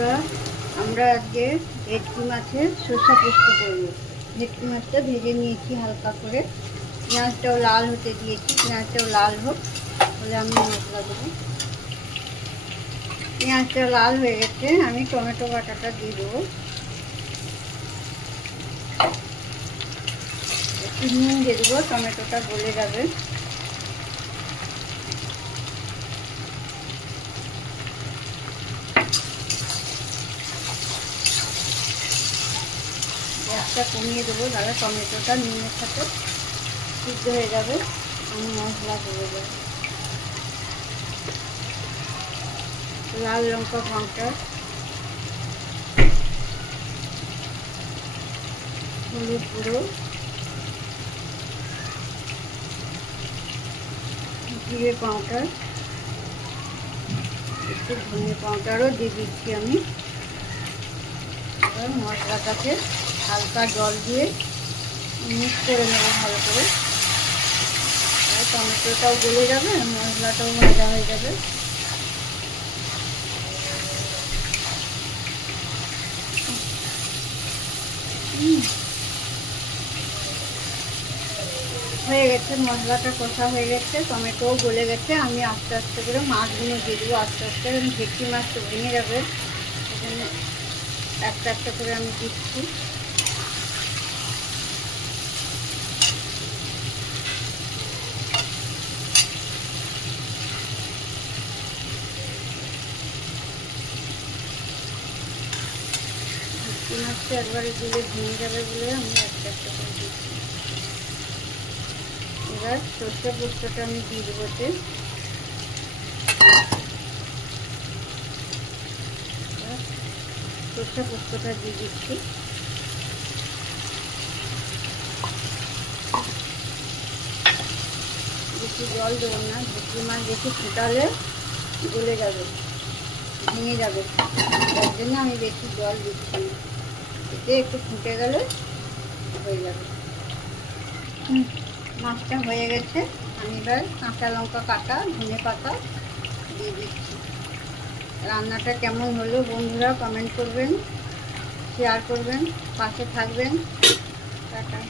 বন্ধুরা, আমরা আজকে ভেটকি মাছের সর্ষে পোস্ত করব। ভেটকি মাছটা ভেজে নিয়েছি হালকা করে, পেঁয়াজটাও লাল হতে দিয়েছি। পেঁয়াজটাও লাল হোক, বলে আমি মশলা দেবো। পেঁয়াজটা লাল হয়ে গেছে, আমি টমেটো বাটাটা দিয়ে দেবো। একটু নুন দিয়ে দেবো, টমেটোটা গলে যাবে। গ্যাসটা কমিয়ে দেবো, তাহলে টমেটোটা নুনের সাথে সিদ্ধ হয়ে যাবে। আমি মশলা করে দেবো। লাল লঙ্কা পাউডার, হলুদ গুঁড়ো, জিরে পাউডার, একটু ধনে পাউডারও দিয়ে দিচ্ছি আমি। এবার মশলাটাকে হালকা জল দিয়ে মিক্স করে নেব ভালো করে। টমেটোটাও গলে যাবে, মশলাটাও ভাজা হয়ে যাবে। হয়ে গেছে, মশলাটা কষা হয়ে গেছে, টমেটোও গলে গেছে। আমি আস্তে আস্তে করে মাছগুলো দিয়ে দেবো। আস্তে আস্তে ভেটকি মাছ তো ভেঙে যাবে, সেজন্য একটা একটা করে আমি দিচ্ছি। ভেটকি মাছটা একবারে দিলে ভেঙে যাবে বলে আমি একটা একটা করে দিচ্ছি। এবার সর্ষে পোস্তটা আমি দিয়ে দেবো। সর্ষে পোস্তটা দিয়ে দিচ্ছি। বেশি জল দেবো না, ভেটকি মাছ বেশি ফুটালে গলে যাবে, ভেঙে যাবে, তার জন্য আমি বেশি জল দিচ্ছি না। এতে একটু ফুটে গেলে হয়ে যাবে। মাছটা হয়ে গেছে, আমি এবার কাঁচা লঙ্কা কাটা, ধনে পাতা দিয়ে দিচ্ছি। রান্নাটা কেমন হলো বন্ধুরা কমেন্ট করবেন, শেয়ার করবেন, পাশে থাকবেন। টাটা।